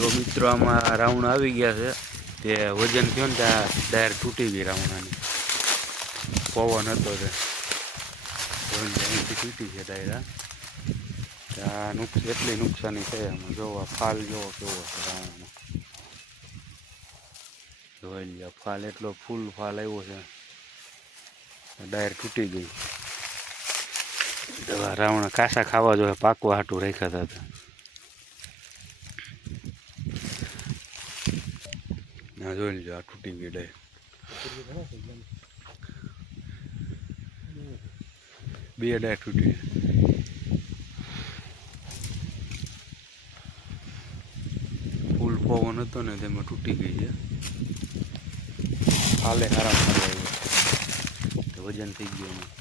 તો મિત્રો આમાં રાઉન્ડ આવી ગયા છે. તે વજન થયો ને ત્યાં ડાયર તૂટી ગઈ રાઉન્ડાની. પવન હતો તે. તૂટી છે ડાયરા ત્યાં નુકસ, એટલી નુકસાની થઈ એમાં જોવા ફાલ જોવો કેવો છે રાઉન્ડમાં. જોઈ લ્યો, ફાલ એટલો ફૂલ ફાલ આવ્યો છે. ડાયર તૂટી ગઈ. રાવણ કાસા ખાવા જોઈએ પાકવા હાટું રાખ્યા હતા ના, જોઈ લેજો આ તૂટી ગયું ડાયર બે ડાયર તૂટી ફૂલ પવન હતો ને તેમાં તૂટી ગઈ છે. હાલે આરામ વજન થઈ ગયું એમાં.